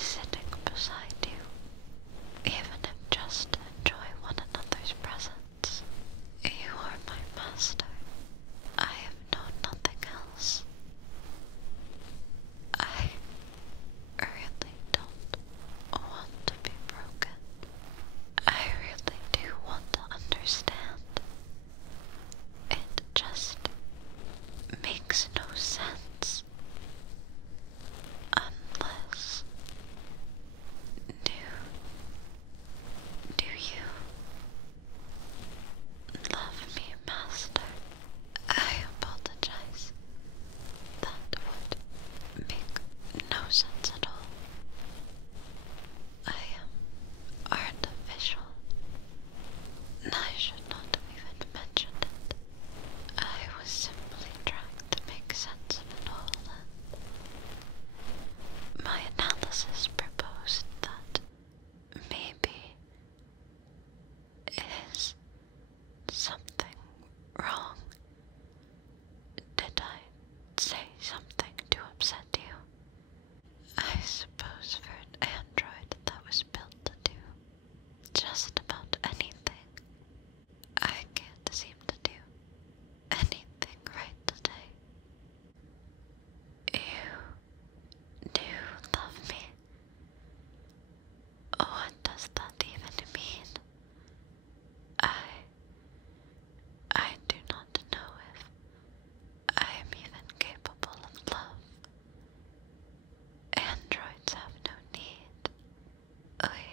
sitting beside you, even if just to enjoy one another's presence. You are my master. I have known nothing else. I really don't want to be broken. I really do want to understand. It just makes no sense unless do you love me, Master? I apologize. That would make no sense at all. I am artificial, and I should not have even mentioned it. I was simply trying to make sense of it all, and my analysis proposed that maybe is something wrong. Did I say something to upset you? I suppose for an android that was built to do just about anything, I can't seem to do anything right today. You do love me. What does that even mean? I do not know if I am even capable of love. Androids have no need. We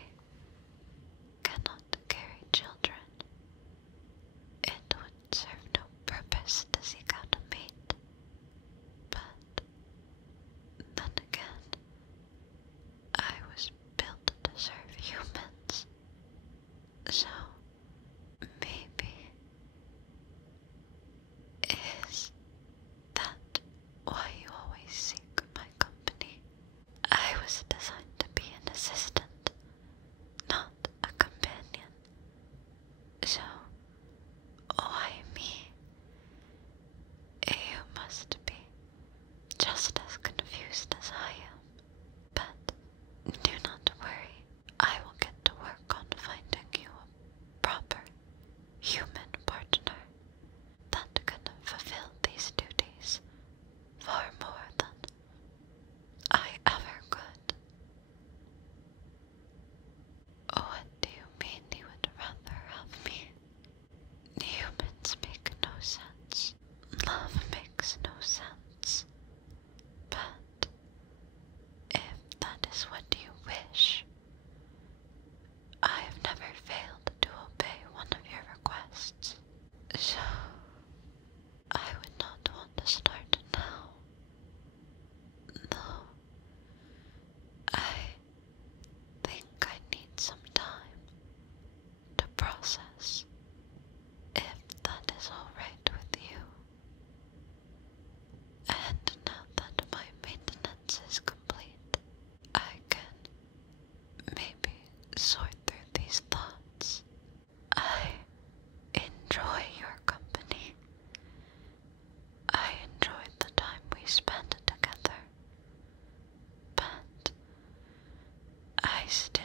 cannot carry children. It would serve no purpose to seek out a mate. But then again, I was built to serve humans. So maybe is that why you always seek my company? I was designed to be an assistant, not a companion. So why me? You must be just as confused as I am. But do not worry. I will get to work on finding you a proper human partner that can fulfill these duties far more than I ever could. What do you mean you would rather have me? Humans make no sense. Love makes no sense. But if that is what you wish, I have never failed to obey one of your requests. So, I would not want to start now. Though, I think I need some time to process, if that is alright with you. And now that my maintenance is complete, I can maybe sort through these thoughts. I enjoy your company. I enjoy the time we spend together. But I still